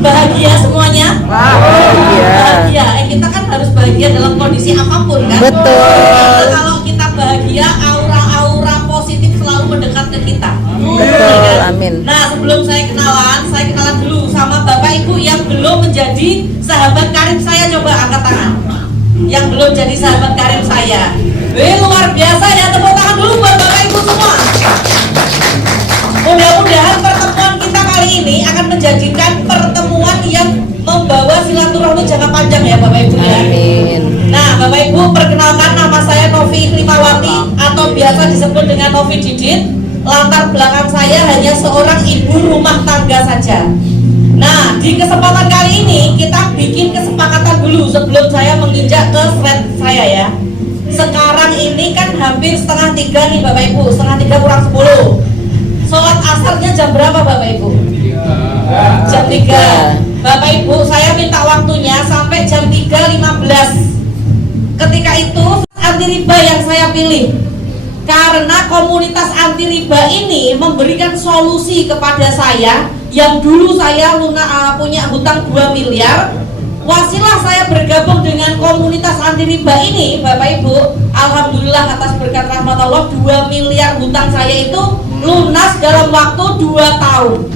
Bahagia semuanya? Bahagia. Kita kan harus bahagia dalam kondisi apapun kan? Betul. Karena kalau kita bahagia, aura-aura positif selalu mendekat ke kita. Betul, amin. Nah, sebelum saya kenalan dulu sama Bapak Ibu yang belum menjadi sahabat karib saya. Coba angkat tangan. Yang belum jadi sahabat karib saya. Luar biasa ya, tepuk tangan dulu buat Bapak Ibu semua. Mudah-mudahan pertemuan kita kali ini akan menjadikan pertemuan yang membawa silaturahmi jangka panjang ya Bapak Ibu ya. Amin. Nah Bapak Ibu, perkenalkan nama saya Novi Klimawati atau biasa disebut dengan Novi Didit. Latar belakang saya hanya seorang ibu rumah tangga saja. Nah di kesempatan kali ini kita bikin kesepakatan dulu sebelum saya menginjak ke slide saya ya. Sekarang ini kan hampir 2:30 nih Bapak Ibu, 2:30 kurang 10. Sholat asarnya jam berapa Bapak Ibu? Jam 3. Bapak Ibu, saya minta waktunya sampai jam 3:15. Ketika itu anti riba yang saya pilih. Karena komunitas anti riba ini memberikan solusi kepada saya yang dulu saya punya hutang 2 miliar. Wasilah saya bergabung dengan komunitas anti riba ini Bapak Ibu. Alhamdulillah atas berkat rahmat Allah 2 miliar hutang saya itu lunas dalam waktu 2 tahun.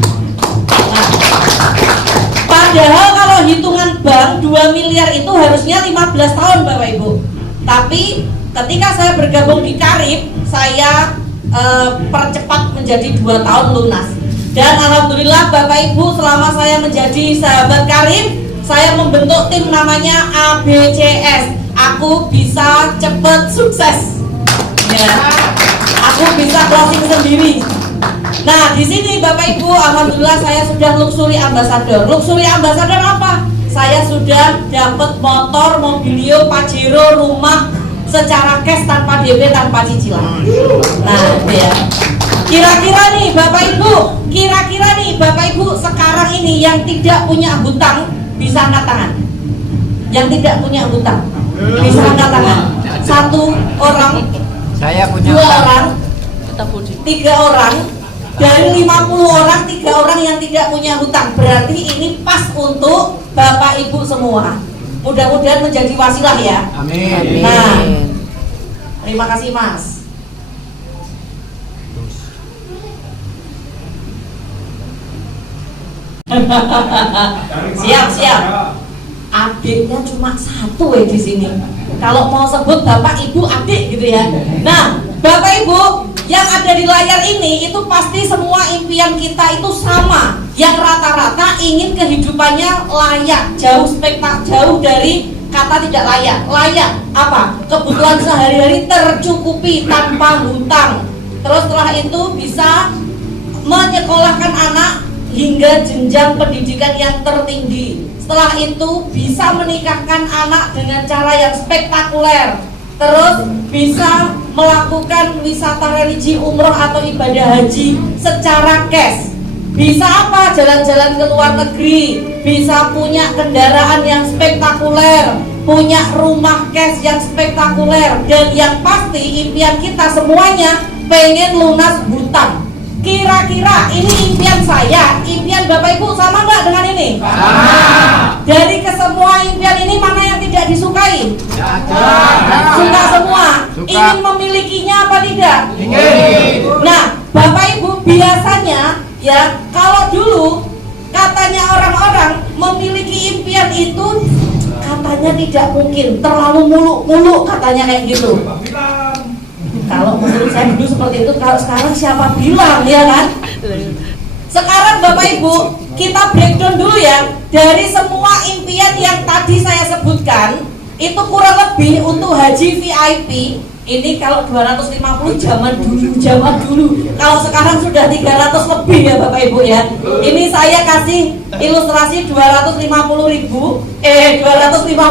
Nah, padahal kalau hitungan bank 2 miliar itu harusnya 15 tahun Bapak Ibu. Tapi ketika saya bergabung di Karib, saya percepat menjadi 2 tahun lunas. Dan alhamdulillah Bapak Ibu, selama saya menjadi sahabat Karib, saya membentuk tim namanya ABCS. Aku bisa cepet sukses. Ya. Aku bisa closing sendiri. Nah, di sini Bapak Ibu, alhamdulillah saya sudah luxury ambassador. Luxury ambassador apa? Saya sudah dapat motor, mobilio, Pajero, rumah secara cash tanpa DP, tanpa cicilan. Nah, ya. Kira-kira nih Bapak Ibu sekarang ini yang tidak punya hutang bisa angkat tangan. Yang tidak punya hutang bisa angkat tangan. 1 orang, saya punya 2 orang, 3 orang. Dari 50 orang, 3 orang yang tidak punya hutang. Berarti ini pas untuk Bapak Ibu semua. Mudah-mudahan menjadi wasilah ya. Amin. Nah, terima kasih Mas. Siap. Adiknya cuma 1 di sini. Kalau mau sebut bapak ibu adik gitu ya. Nah, Bapak Ibu yang ada di layar ini itu pasti semua impian kita itu sama. Yang rata-rata ingin kehidupannya layak, jauh dari kata tidak layak. Layak apa? Kebutuhan sehari-hari tercukupi tanpa hutang. Terus setelah itu bisa menyekolahkan anak hingga jenjang pendidikan yang tertinggi. Setelah itu bisa menikahkan anak dengan cara yang spektakuler. Terus bisa melakukan wisata religi, umroh atau ibadah haji secara cash. Bisa apa? Jalan-jalan ke luar negeri. Bisa punya kendaraan yang spektakuler, punya rumah cash yang spektakuler. Dan yang pasti impian kita semuanya pengen lunas hutang. Kira-kira ini impian saya, impian Bapak Ibu sama nggak dengan ini? Sama. Dari kesemua impian ini mana yang tidak disukai? Suka semua. Suka. Ingin memilikinya apa tidak? Ingin. Nah, Bapak Ibu biasanya ya kalau dulu katanya orang-orang memiliki impian itu katanya tidak mungkin, terlalu muluk-muluk katanya kayak gitu. Kalau menurut saya dulu seperti itu, kalau sekarang siapa bilang ya kan? Sekarang Bapak Ibu, kita breakdown dulu ya. Dari semua impian yang tadi saya sebutkan, itu kurang lebih untuk haji VIP. Ini kalau 250 zaman dulu. Kalau sekarang sudah 300 lebih ya Bapak Ibu ya. Ini saya kasih ilustrasi 250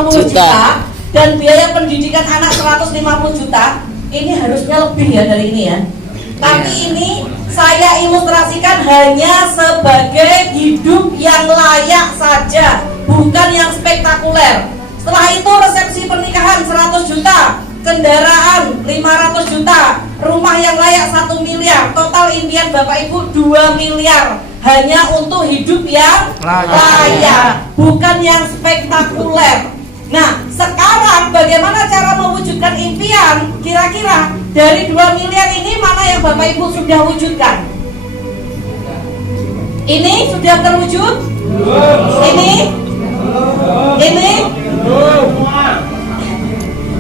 juta dan biaya pendidikan anak 150 juta. Ini harusnya lebih ya dari ini ya. Tapi ini saya ilustrasikan hanya sebagai hidup yang layak saja, bukan yang spektakuler. Setelah itu resepsi pernikahan 100 juta, kendaraan 500 juta, rumah yang layak 1 miliar, total impian Bapak Ibu 2 miliar. hanya untuk hidup yang layak, bukan yang spektakuler. Nah, sekarang bagaimana cara mewujudkan impian? Kira-kira dari 2 miliar ini mana yang Bapak Ibu sudah wujudkan? Ini sudah terwujud? Ini?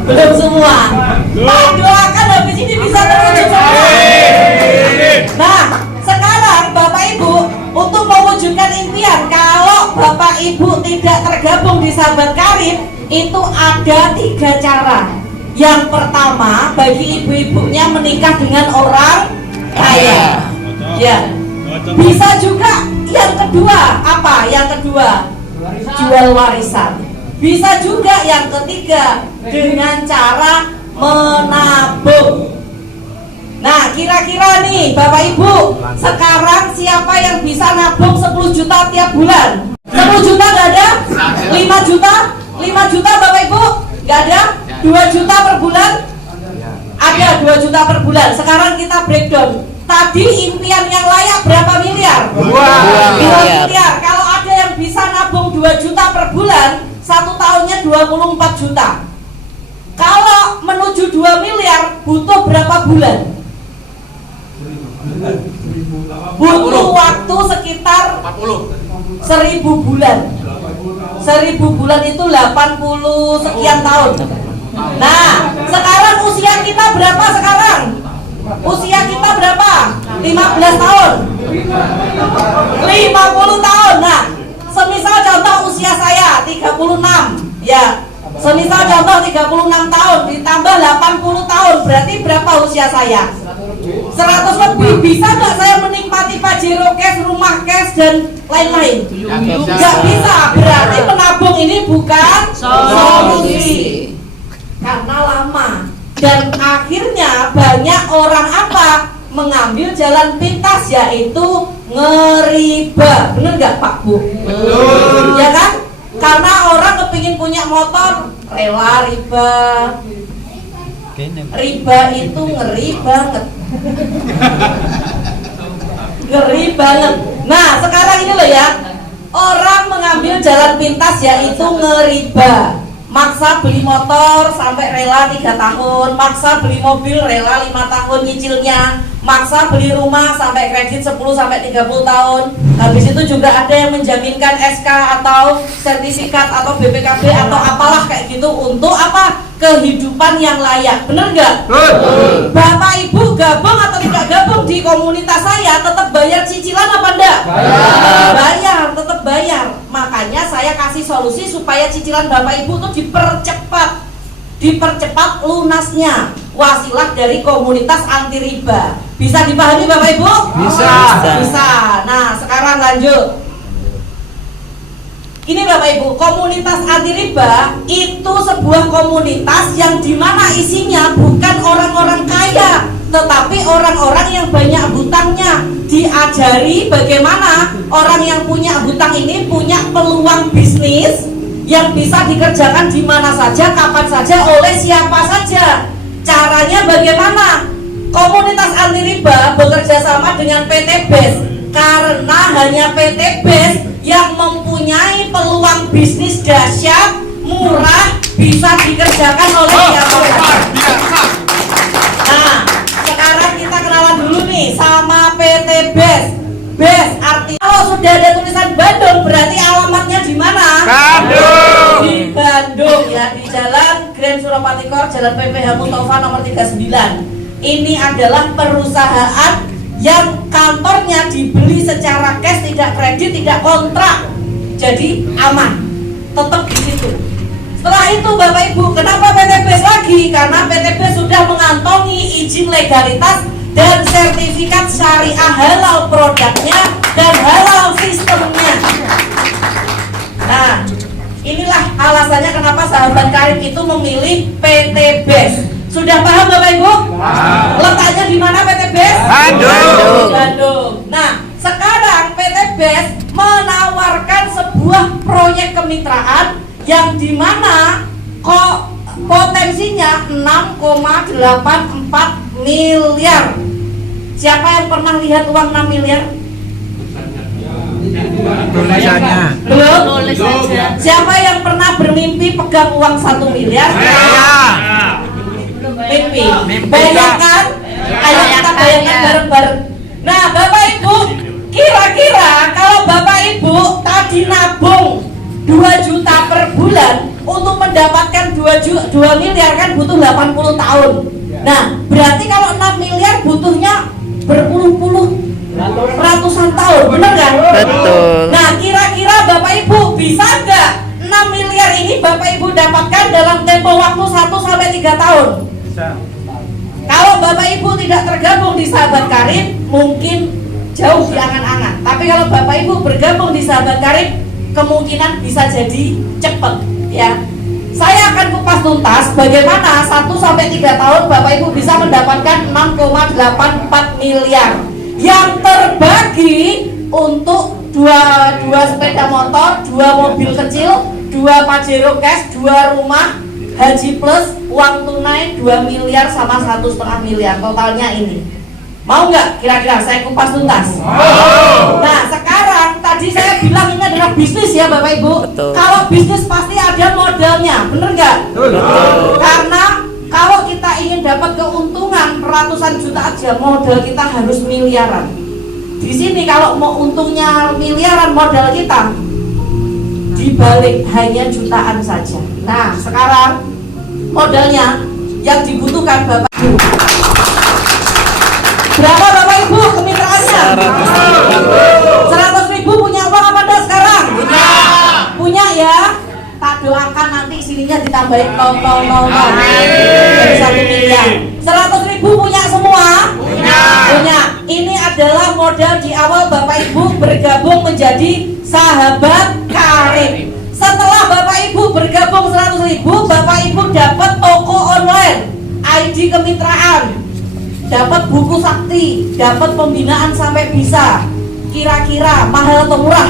Belum semua. Pak, doakan habis ini bisa terwujud semua. Nah, sekarang Bapak Ibu untuk mewujudkan impian, kalau Bapak Ibu tidak tergabung di Sahabat Karib, itu ada 3 cara. Yang pertama, bagi ibu-ibunya menikah dengan orang kaya. Ya. Bisa juga yang kedua, apa? Yang kedua, jual warisan. Bisa juga yang ketiga dengan cara menabung. Nah, kira-kira nih Bapak Ibu, sekarang siapa yang bisa nabung 10 juta tiap bulan? 10 juta gak ada? 5 juta? 5 juta Bapak Ibu? Gak ada? 2 juta per bulan? Ada 2 juta per bulan. Sekarang kita breakdown. Tadi impian yang layak berapa miliar? 2 miliar. Kalau ada yang bisa nabung 2 juta per bulan, 1 tahunnya 24 juta. Kalau menuju 2 miliar butuh berapa bulan? Butuh waktu sekitar 1000 bulan. 1000 bulan itu 80 sekian tahun. Nah, sekarang usia kita berapa sekarang? Usia kita berapa? 15 tahun. 50 tahun. Nah, semisal contoh usia saya 36. Ya. Semisal contoh 36 tahun ditambah 80 tahun, berarti berapa usia saya? 100 lebih. Bisa nggak saya menikmati Pajero cash, rumah cash dan lain-lain? Nggak bisa. Berarti menabung ini bukan solusi. Karena lama. Dan akhirnya banyak orang apa? Mengambil jalan pintas, yaitu ngeriba. Bener nggak Pak Bu? Betul. Ya kan? Karena orang kepingin punya motor, rela riba. Riba itu ngeri banget. Ngeri banget. Nah, sekarang ini loh ya, orang mengambil jalan pintas yaitu ngeriba. Maksa beli motor sampai rela 3 tahun, maksa beli mobil rela 5 tahun nyicilnya, maksa beli rumah sampai kredit 10 sampai 30 tahun. Habis itu juga ada yang menjaminkan SK atau sertifikat atau BPKB atau apalah kayak gitu untuk apa? Kehidupan yang layak. Bener nggak? Bapak Ibu gabung atau tidak gabung di komunitas saya tetap bayar cicilan apa enggak? Bayar, tetap bayar. Makanya saya kasih solusi supaya cicilan Bapak Ibu itu dipercepat lunasnya. Wasilah dari komunitas anti riba. Bisa dipahami Bapak Ibu? Bisa. Nah, sekarang lanjut. Ini Bapak Ibu, komunitas anti riba itu sebuah komunitas yang dimana isinya bukan orang-orang kaya, tetapi orang-orang yang banyak hutangnya. Diajari bagaimana orang yang punya hutang ini punya peluang bisnis yang bisa dikerjakan di mana saja, kapan saja, oleh siapa saja. Caranya bagaimana? Komunitas anti riba bekerja sama dengan PT BES, karena hanya PT BES yang mempunyai peluang bisnis dahsyat, murah, bisa dikerjakan oleh siapa saja. Nah, sekarang kita kenalan dulu nih sama PT BES. BES artinya kalau sudah ada tulisan Bandung berarti alamatnya di mana? Bandung. Di Bandung ya, di Jalan Grand Suropati Kor, Jalan PPH Mustafa nomor 39. Ini adalah perusahaan yang kantornya dibeli secara cash, tidak kredit, tidak kontrak, jadi aman, tetap di situ. Setelah itu Bapak Ibu, kenapa PT BES lagi? Karena PT BES sudah mengantongi izin legalitas dan sertifikat syariah halal produknya dan halal sistemnya. Nah, inilah alasannya kenapa Sahabat Karib itu memilih PT BES. Sudah paham Bapak Ibu? Letaknya di mana PT BES? Bandung. Nah, sekarang PT BES menawarkan sebuah proyek kemitraan yang dimana kok potensinya 6,84 miliar. Siapa yang pernah lihat uang 6 miliar? Tulisannya. Belum? Tulis saja. Siapa yang pernah bermimpi pegang uang 1 miliar? Saya. Mimpi. Mimpi, Bayangkan. Ayo kita bayangkan bareng-bareng. Nah, Bapak Ibu, kira-kira kalau Bapak Ibu tadi nabung 2 juta per bulan untuk mendapatkan 2 miliar kan butuh 80 tahun. Nah, berarti kalau 6 miliar butuhnya berpuluh-puluh ratusan tahun, benar kan? Betul. Nah, kira-kira Bapak Ibu bisa nggak 6 miliar ini Bapak Ibu dapatkan dalam tempo waktu 1 sampai 3 tahun? Kalau Bapak Ibu tidak tergabung di Sahabat Karib, mungkin jauh di angan-angan. Tapi kalau Bapak Ibu bergabung di Sahabat Karib, kemungkinan bisa jadi cepet, ya. Saya akan kupas tuntas bagaimana 1 sampai 3 tahun Bapak Ibu bisa mendapatkan 6,84 miliar yang terbagi untuk dua sepeda motor, 2 mobil kecil, 2 Pajero cash, 2 rumah Haji plus, uang tunai 2 miliar sama 1,5 miliar, totalnya ini. Mau nggak kira-kira saya kupas tuntas? Nah, sekarang tadi saya bilang ini adalah bisnis ya Bapak Ibu. Betul. Kalau bisnis pasti ada modalnya, bener nggak? Karena kalau kita ingin dapat keuntungan ratusan juta aja, modal kita harus miliaran. Di sini kalau mau untungnya miliaran, modal kita dibalik hanya jutaan saja. Nah, sekarang modalnya yang dibutuhkan Bapak Ibu. Berapa Bapak Ibu kemitraannya? 100.000 punya uang apa enggak sekarang? Punya ya. Tak doakan nanti sininya ditambahin 0,000 dari 1 miliar. 100.000 punya semua? Punya. Ini adalah modal di awal Bapak Ibu bergabung menjadi Sahabat Karib. Setelah Bapak Ibu bergabung 100.000, Bapak Ibu dapat toko online, ID kemitraan, dapat buku sakti, dapat pembinaan sampai bisa. Kira-kira mahal atau murah?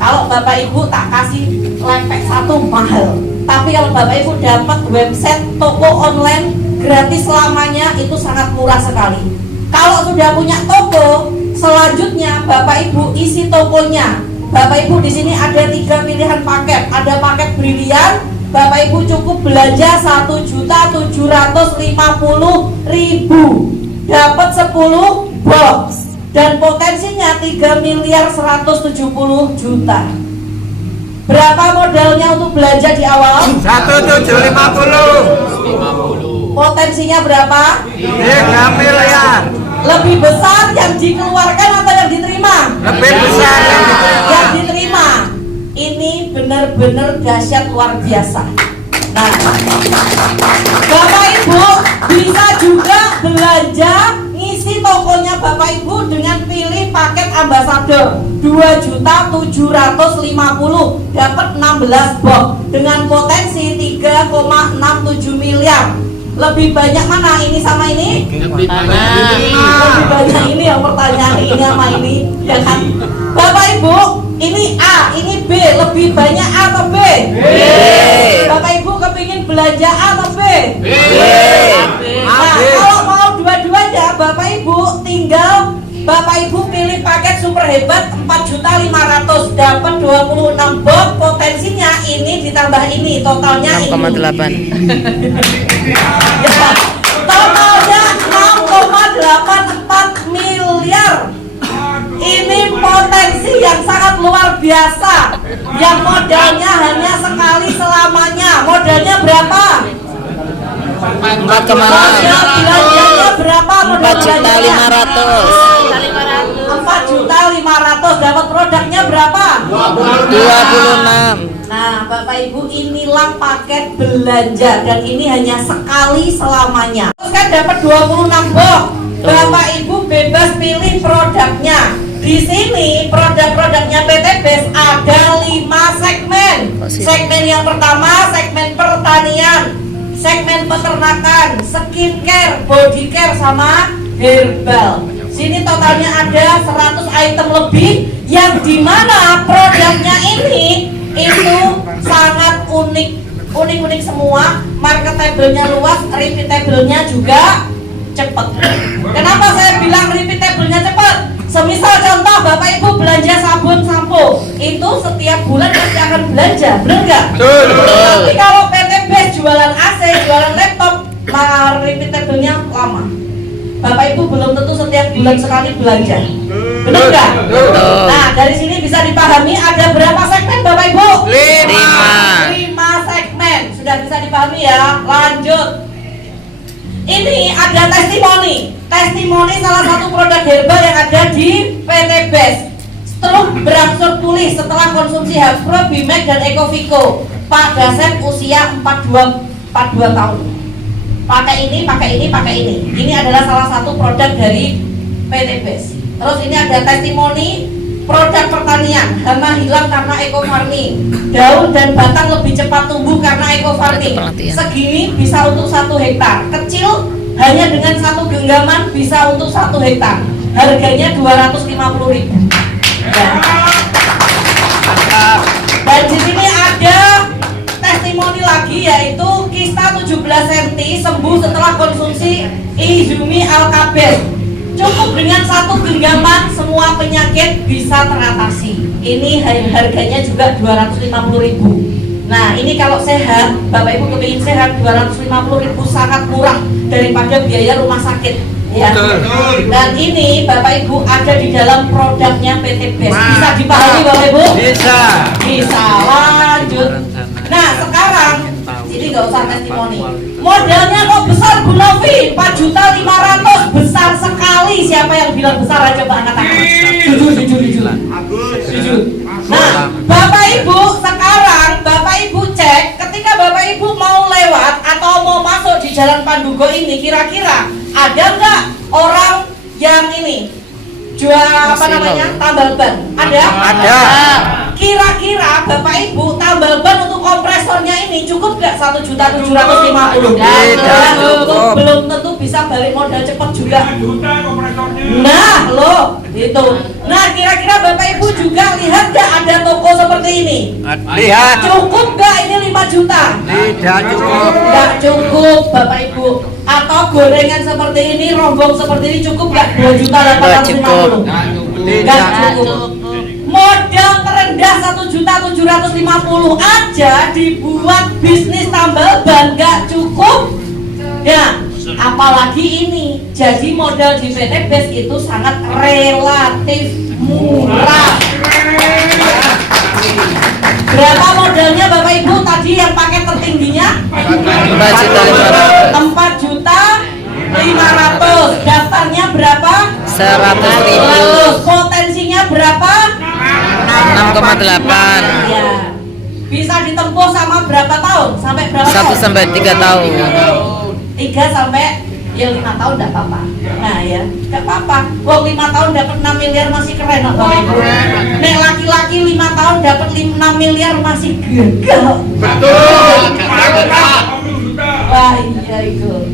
Kalau Bapak Ibu tak kasih lempek 1 mahal. Tapi kalau Bapak Ibu dapat website toko online gratis selamanya, itu sangat murah sekali. Kalau sudah punya toko, selanjutnya Bapak Ibu isi tokonya. Bapak Ibu di sini ada 3 pilihan paket. Ada paket brilian. Bapak Ibu cukup belanja 1.750.000, dapat 10 box dan potensinya 3 miliar 170 juta. Berapa modalnya untuk belanja di awal? 1.750. Potensinya berapa? 3 miliar. Lebih besar yang dikeluarkan atau yang diterima? Lebih besar yang diterima. Yang diterima. Ini benar-benar dahsyat luar biasa. Nah, Bapak Ibu bisa juga belanja ngisi tokonya Bapak Ibu dengan pilih paket ambasador 2.750.000, dapat 16 box dengan potensi 3,67 miliar. Lebih banyak mana ini sama ini? Lebih banyak ini yang pertanyaan ini sama ini, ya kan? Bapak Ibu, ini A, ini B, lebih banyak A atau B? Bapak Ibu kepingin belanja A atau B? Nah, kalau mau dua-duanya, Bapak Ibu tinggal Bapak Ibu pilih paket super hebat 4.500.000, dapat 26 box, potensinya ini ditambah ini, totalnya 6,8. Ya, totalnya 6,84 miliar. Ini potensi yang sangat luar biasa, yang modalnya hanya sekali selamanya. Modalnya berapa? 4,6. Modal belanjanya berapa? Modal 4.500.000. 4.500.000, dapat produknya berapa? 26. Nah, Bapak Ibu, inilah paket belanja dan ini hanya sekali selamanya. Terus kan dapat 26 box. Bapak Ibu bebas pilih produknya. Di sini produk-produknya PT BES ada 5 segmen. Segmen yang pertama segmen pertanian, segmen peternakan, skincare, body care sama herbal. Sini totalnya ada 100 item lebih yang dimana produknya ini itu sangat unik semua, marketable-nya luas, repeatable-nya juga cepat. Kenapa saya bilang repeatable-nya cepat? Semisal contoh Bapak Ibu belanja sabun sampo, itu setiap bulan pasti akan belanja, benar nggak? Tapi kalau PT BES jualan AC, jualan laptop, repeatable-nya lama. Bapak Ibu belum tentu setiap bulan sekali belanja, benar nggak? Nah, dari sini bisa dipahami ada berapa segmen Bapak Ibu? 5 segmen, sudah bisa dipahami ya. Lanjut. Ini ada testimoni salah satu produk herbal yang ada di PT BES. Stroke berangsur pulih setelah konsumsi Hapro, Bimek dan Ekovico. Pak Dasep usia 42 tahun. Pakai ini. Ini adalah salah satu produk dari PT BES. Terus ini ada testimoni produk pertanian, hama hilang karena eco farming. Daun dan batang lebih cepat tumbuh karena eco farming. Segini bisa untuk 1 hektar. Kecil hanya dengan 1 genggaman bisa untuk 1 hektar. Harganya 250.000. Dan di sini ada testimoni lagi yaitu kista 17 cm sembuh setelah konsumsi Izumi Alkabes. Cukup dengan 1 genggaman semua penyakit bisa teratasi. Ini harganya juga 250.000. Nah, ini kalau sehat, Bapak Ibu kepingin sehat, 250.000 sangat murah daripada biaya rumah sakit. Ya. Dan ini Bapak Ibu ada di dalam produknya PT BES. Bisa dipahami Bapak Ibu? Bisa. Lanjut. Nah, sekarang ini nggak usah testimoni. Modalnya kok besar Bu Novi? 4.500.000, besar sekali. Siapa yang bilang besar aja Pak angkat tangan. Jujur. Nah, Bapak Ibu sekarang Bapak Ibu cek ketika Bapak Ibu mau lewat atau mau masuk di Jalan Pandugo ini, kira-kira ada nggak orang yang ini jual tambal ban? Ada. Kira-kira Bapak Ibu tambal ban untuk kompresornya ini cukup nggak 1.750.000? Cukup. Belum tentu bisa balik modal cepat juga. Nah loh itu. Nah kira-kira Bapak Ibu juga lihat nggak ada toko seperti ini? Lihat. Cukup nggak ini 5 juta? Tidak cukup. Nggak cukup Bapak Ibu. Atau gorengan seperti ini, rombong seperti ini cukup nggak 2.850.000? Nggak cukup. Modal terendah 1.750.000 aja dibuat bisnis tambal ban nggak cukup. Ya, apalagi ini. Jadi modal di PT BES itu sangat relatif murah. Berapa modalnya Bapak Ibu tadi yang paket tertingginya? 4.500.000. Daftarnya berapa? 100.000. Potensinya berapa? 6,8. Ya. Bisa ditempuh sama berapa tahun? Sampai berapa 1 tahun? sampai 3 tahun. 3 sampai ya 5 tahun enggak apa-apa. Nah ya, enggak apa-apa. Wong 5 tahun dapat 6 miliar masih keren Bapak Ibu. Nek laki-laki 5 tahun dapat 6 miliar masih gagal. Betul. Wah, iya itu.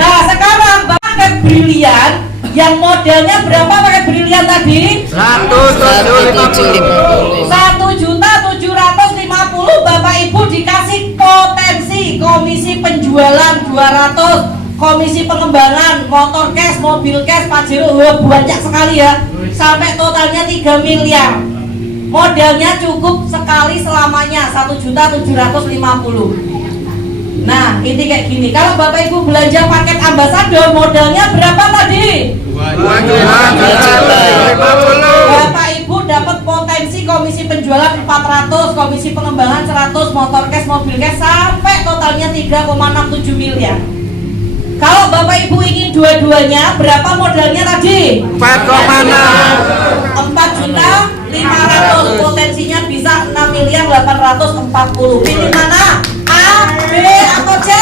Nah, sekarang paket brilian yang modelnya berapa paket brilian tadi? 1.750. 1.750.000 Bapak Ibu dikasih potensi komisi penjualan 200, komisi pengembangan, motor cash, mobil cash, Pajero, banyak sekali ya. Sampai totalnya 3 miliar. Modalnya cukup sekali selamanya 1.750.000. Nah, ini kayak gini. Kalau Bapak Ibu belanja paket ambasador, modalnya berapa tadi? 2.750.000. Bapak Ibu dapat potensi komisi penjualan 400, komisi pengembangan 100, motor cash, mobil cash sampai totalnya 3,67 miliar. Kalau Bapak Ibu ingin dua-duanya, berapa modalnya tadi? 4.500.000. Potensinya bisa 6.840.000. Pilih mana? A, B, atau C?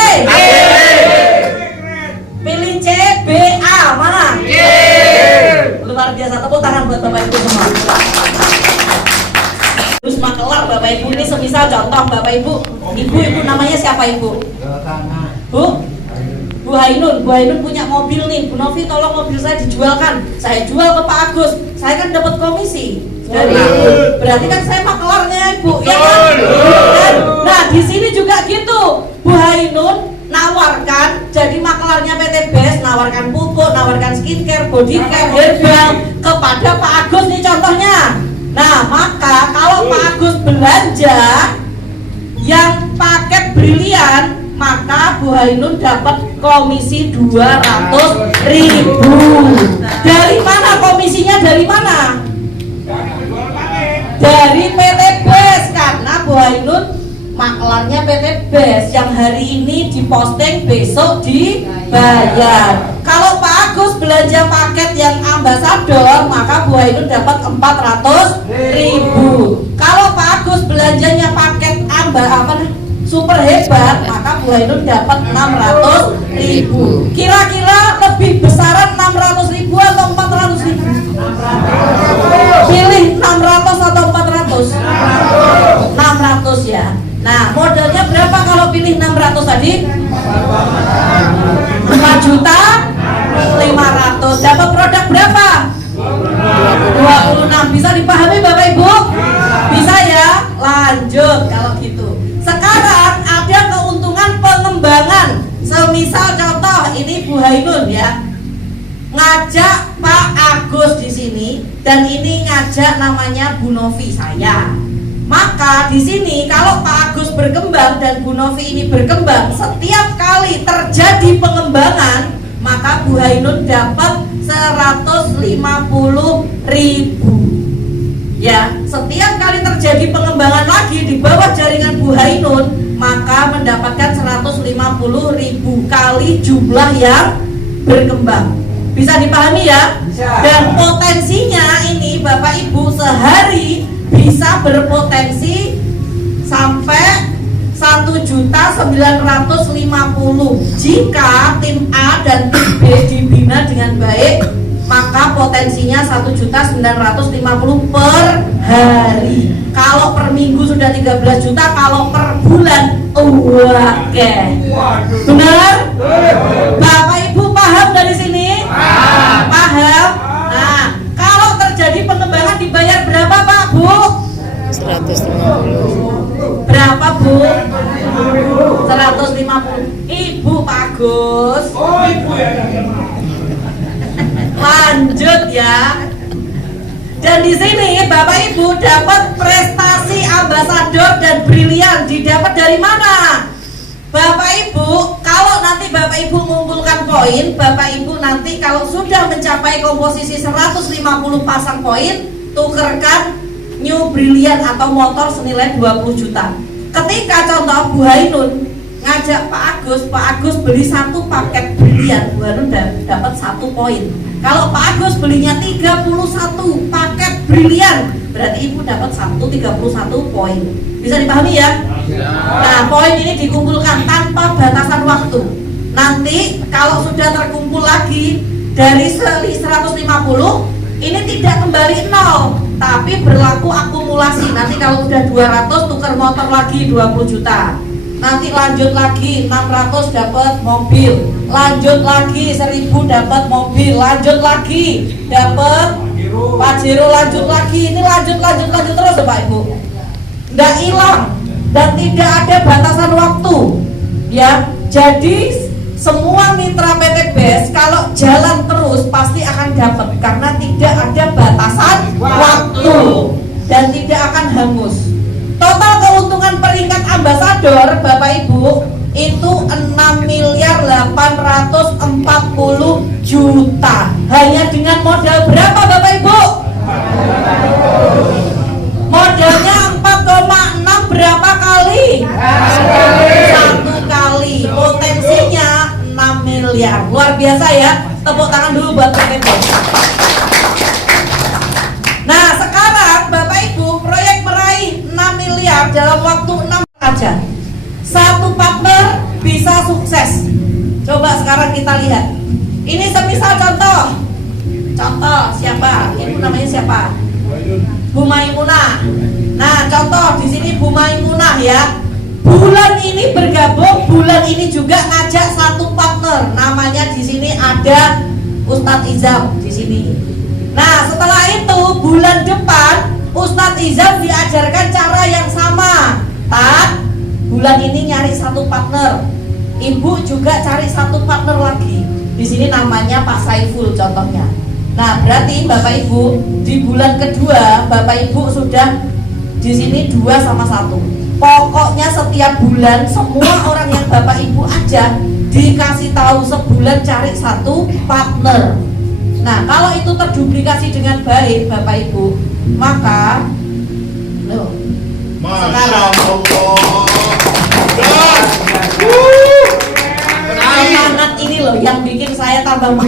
Pilih C, B, A. Mana? Luar biasa, tepuk tangan buat Bapak Ibu semua. Terus makelar Bapak Ibu ini semisal contoh Bapak Ibu, ibu namanya siapa Ibu? Bu Hainun punya mobil nih. Bu Novi tolong mobil saya dijualkan. Saya jual ke Pak Agus. Saya kan dapat komisi dari Ibu. Berarti kan saya makelarnya Ibu, ya kan? Nah, di sini juga gitu. Bu Hainun nawarkan jadi maklar maklarnya PT Best nawarkan pupuk, nawarkan skincare, body care, herbal kepada Pak Agus nih contohnya. Nah, maka kalau Pak Agus belanja yang paket brilian, maka Bu Hainun dapat komisi 200.000. Dari mana komisinya? Dari mana? Dari PT Best, karena Bu Hainun maklarnya PT Best yang hari ini diposting, besok dibayar. Kalau Pak Agus belanja paket yang ambasador, maka Bu Hainun dapat 400.000. Kalau Pak Agus belanjanya paket super hebat, maka Bu Hainun dapat 600.000. Kira-kira lebih besaran 600.000 atau 400.000? Pilih 600 atau 400? 600 ya. Nah, modalnya berapa kalau pilih 600 tadi? 4.500.000. Dapat produk berapa? 26. Bisa dipahami Bapak Ibu? Bisa ya? Lanjut kalau gitu. Sekarang ada keuntungan pengembangan. Semisal contoh ini Bu Hainun ya, ngajak Pak Agus di sini, dan ini ngajak namanya Bu Novi saya. Maka di sini kalau Pak Agus berkembang dan Bu Novi ini berkembang, setiap kali terjadi pengembangan, maka Bu Hainun dapat 150.000. Ya, setiap kali terjadi pengembangan lagi di bawah jaringan Bu Hainun, maka mendapatkan 150.000 kali jumlah yang berkembang. Bisa dipahami ya? Dan potensinya ini Bapak Ibu sehari bisa berpotensi sampai 1.950.000. Jika tim A dan tim B dibina dengan baik, maka potensinya 1.950.000 per hari. Kalau per minggu sudah 13 juta, kalau per bulan oke. Benar? Bapak Ibu paham dari sini? Paham? Nah, kalau terjadi pengembangan dibayar berapa Pak Bu? 150. Berapa Bu? 150. Ibu Pak Agus. Oh, ibu ya. Lanjut ya. Dan di sini Bapak Ibu dapat prestasi ambasador dan brilian. Didapat dari mana? Bapak Ibu, kalau nanti Bapak Ibu mengumpulkan poin, Bapak Ibu nanti kalau sudah mencapai komposisi 150 pasang poin, tukerkan new brilian atau motor senilai 20 juta. Ketika contoh Bu Hainun ngajak Pak Agus beli satu paket brilian, Bu Hainun dapat 1 poin. Kalau Pak Agus belinya 31 paket brilian, berarti Ibu dapat 31 poin. Bisa dipahami ya? Nah, poin ini dikumpulkan tanpa batasan waktu. Nanti kalau sudah terkumpul lagi dari 150, ini tidak kembali 0, tapi berlaku akumulasi. Nanti kalau udah 200 tukar motor lagi 20 juta. Nanti lanjut lagi 600 dapat mobil, lanjut lagi 1000 dapat mobil, lanjut lagi dapat Pajero, lanjut lagi, ini lanjut terus Bapak Ibu, nggak hilang dan tidak ada batasan waktu ya. Jadi semua mitra PT Best kalau jalan terus pasti akan dapat, karena tidak ada batasan waktu dan tidak akan hangus. Total keuntungan peringkat ambasador Bapak Ibu itu 6.840 juta. Hanya dengan modal berapa Bapak Ibu? Modalnya 4,6 berapa kali? 1 kali. Potensinya 6 miliar. Luar biasa ya. Tepuk tangan dulu buat PT Best. Nah, sekarang Bapak Ibu proyek meraih 6 miliar dalam waktu 6 aja. Satu partner bisa sukses. Coba sekarang kita lihat. Ini semisal contoh siapa? Ibu namanya siapa? Bu Maimunah. Nah, contoh di sini Bu Maimunah ya. Bulan ini bergabung, bulan ini juga ngajak satu partner. Namanya di sini ada Ustadz Izam di sini. Nah, setelah itu bulan depan Ustadz Izam diajarkan cara yang sama. Bulan ini nyari satu partner. ibu juga cari satu partner lagi. Di sini namanya Pak Saiful contohnya. Nah, berarti Bapak Ibu di bulan kedua Bapak Ibu sudah di sini 2 sama 1. Pokoknya setiap bulan semua orang yang Bapak Ibu ajak dikasih tahu sebulan cari satu partner. Nah, kalau itu terduplikasi dengan baik Bapak Ibu, maka sekarang semangat ini loh yang bikin saya tambah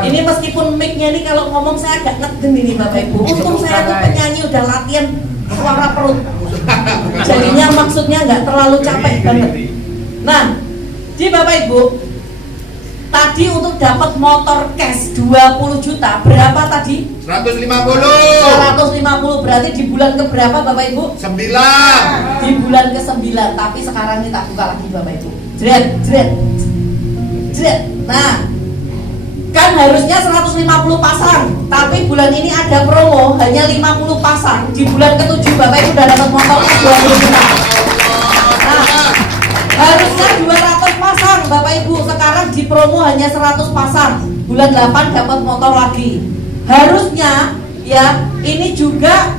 ini meskipun mic-nya ini kalau ngomong saya agak ngeden ini Bapak Ibu. Untung saya tuh penyanyi udah latihan suara perut. Jadinya maksudnya nggak terlalu capek banget. Nah, di Bapak Ibu tadi untuk dapat motor cash 20 juta berapa tadi? 150 berarti di bulan keberapa Bapak Ibu? 9. Di bulan ke-9, tapi sekarang ini tak buka lagi Bapak Ibu. Jret. Nah, kan harusnya 150 pasang, tapi bulan ini ada promo hanya 50 pasang. Di bulan ke-7 Bapak Ibu udah dapat motor 20 juta. Nah, harusnya 200 pasang Bapak Ibu, sekarang di promo hanya 100 pasang. Bulan 8 dapat motor lagi. Harusnya ya ini juga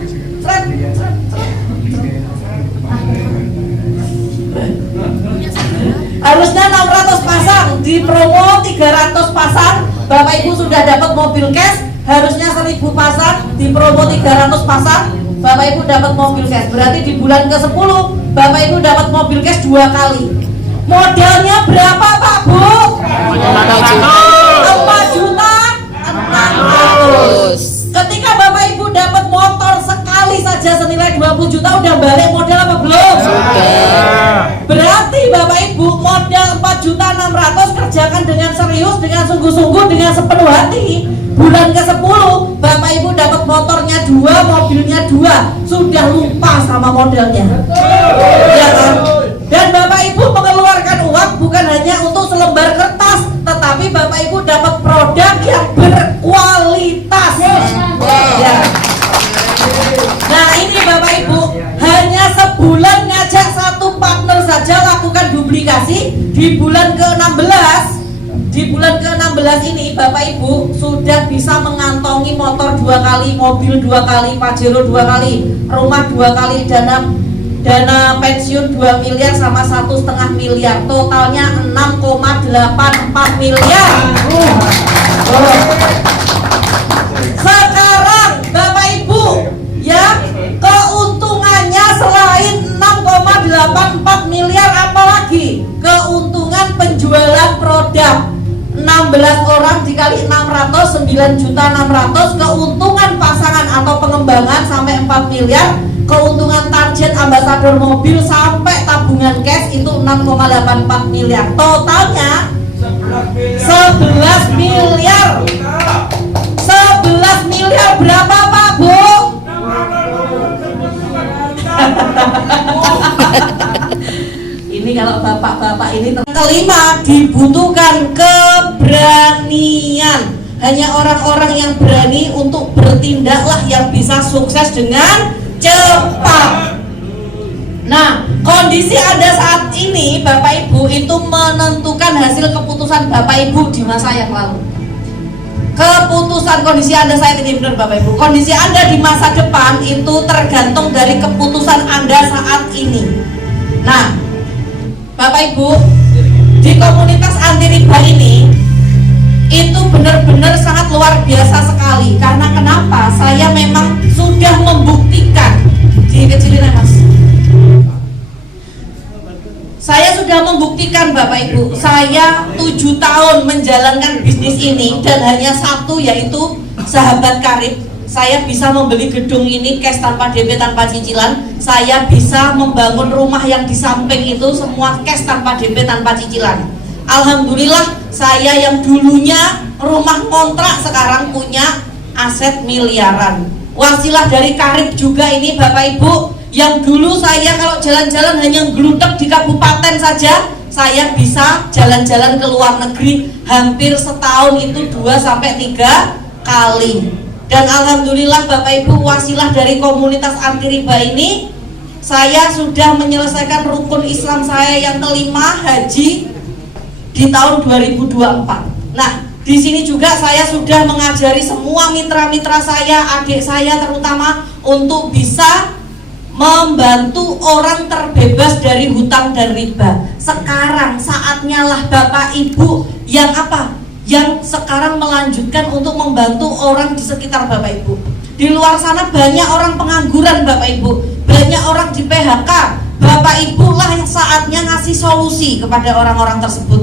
harusnya 600 pasang, di promo 300 pasang Bapak Ibu sudah dapat mobil cash. Harusnya 1000 pasang, di promo 300 pasang Bapak Ibu dapat mobil cash. Berarti di bulan ke-10 Bapak Ibu dapat mobil cash 2 kali. Modalnya berapa Pak Bu? 4 juta 600. Ketika Bapak Ibu dapat motor sekali saja senilai 20 juta udah balik modal apa belum? Sudah. Berarti Bapak Ibu modal 4 juta 600 kerjakan dengan serius, dengan sungguh-sungguh, dengan sepenuh hati. Bulan ke-10 Bapak Ibu dapat motornya 2, mobilnya 2, sudah lupa sama modalnya. Ya kan? Dan Bapak Ibu mengeluarkan uang bukan hanya untuk selembar kertas, tetapi Bapak Ibu dapat produk yang berkualitas. Ya. Nah, ini Bapak Ibu hanya sebulan ngajak satu partner saja lakukan duplikasi. Di bulan ke-16 ini Bapak Ibu sudah bisa mengantongi motor 2 kali, mobil 2 kali, Pajero 2 kali, rumah 2 kali, dana pensiun 2 miliar sama 1,5 miliar, totalnya 6,84 miliar. Sekarang Bapak Ibu ya, keuntungannya selain 6,84 miliar apalagi? Keuntungan penjualan produk 16 orang dikali 600, 9.600.000. Keuntungan pasangan atau pengembangan sampai 4 miliar. Keuntungan target ambasador mobil sampai tabungan cash itu 6,84 miliar. Totalnya 11 miliar. 11 miliar berapa Pak Bu? Ini kalau bapak-bapak ini kelima, dibutuhkan keberanian. Hanya orang-orang yang berani untuk bertindaklah yang bisa sukses dengan cepat. Nah, kondisi Anda saat ini Bapak Ibu itu menentukan hasil keputusan Bapak Ibu di masa yang lalu. Keputusan kondisi Anda saat ini, benar Bapak Ibu, kondisi Anda di masa depan itu tergantung dari keputusan Anda saat ini. Nah, Bapak Ibu, di komunitas anti riba ini itu benar-benar sangat luar biasa sekali. Karena kenapa? Saya memang sudah membuktikan. Dikecilin ya Mas. Saya sudah membuktikan Bapak Ibu, saya 7 tahun menjalankan bisnis ini dan hanya satu, yaitu sahabat karib. Saya bisa membeli gedung ini cash tanpa DP, tanpa cicilan. Saya bisa membangun rumah yang di samping itu semua cash tanpa DP, tanpa cicilan. Alhamdulillah, saya yang dulunya rumah kontrak sekarang punya aset miliaran. Wasilah dari karib juga ini Bapak Ibu, yang dulu saya kalau jalan-jalan hanya glutek di kabupaten saja, saya bisa jalan-jalan ke luar negeri hampir setahun itu 2-3 kali. Dan alhamdulillah Bapak Ibu, wasilah dari komunitas anti riba ini saya sudah menyelesaikan rukun Islam saya yang kelima, haji, di tahun 2024. Nah, di sini juga saya sudah mengajari semua mitra-mitra saya, adik saya terutama, untuk bisa membantu orang terbebas dari hutang dan riba. Sekarang saatnya lah Bapak Ibu yang apa? Yang sekarang melanjutkan untuk membantu orang di sekitar Bapak Ibu. Di luar sana banyak orang pengangguran Bapak Ibu, banyak orang di PHK. Bapak Ibu lah yang saatnya ngasih solusi kepada orang-orang tersebut.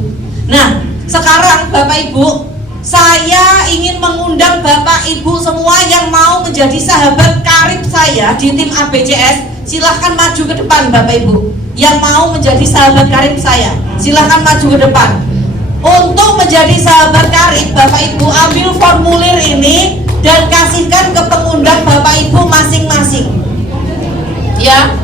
Nah, sekarang Bapak Ibu, saya ingin mengundang Bapak Ibu semua yang mau menjadi sahabat karib saya di tim ABCS. Silahkan maju ke depan Bapak Ibu. Yang mau menjadi sahabat karib saya, silahkan maju ke depan. Untuk menjadi sahabat karib, Bapak Ibu ambil formulir ini dan kasihkan ke pengundang Bapak Ibu masing-masing. Ya,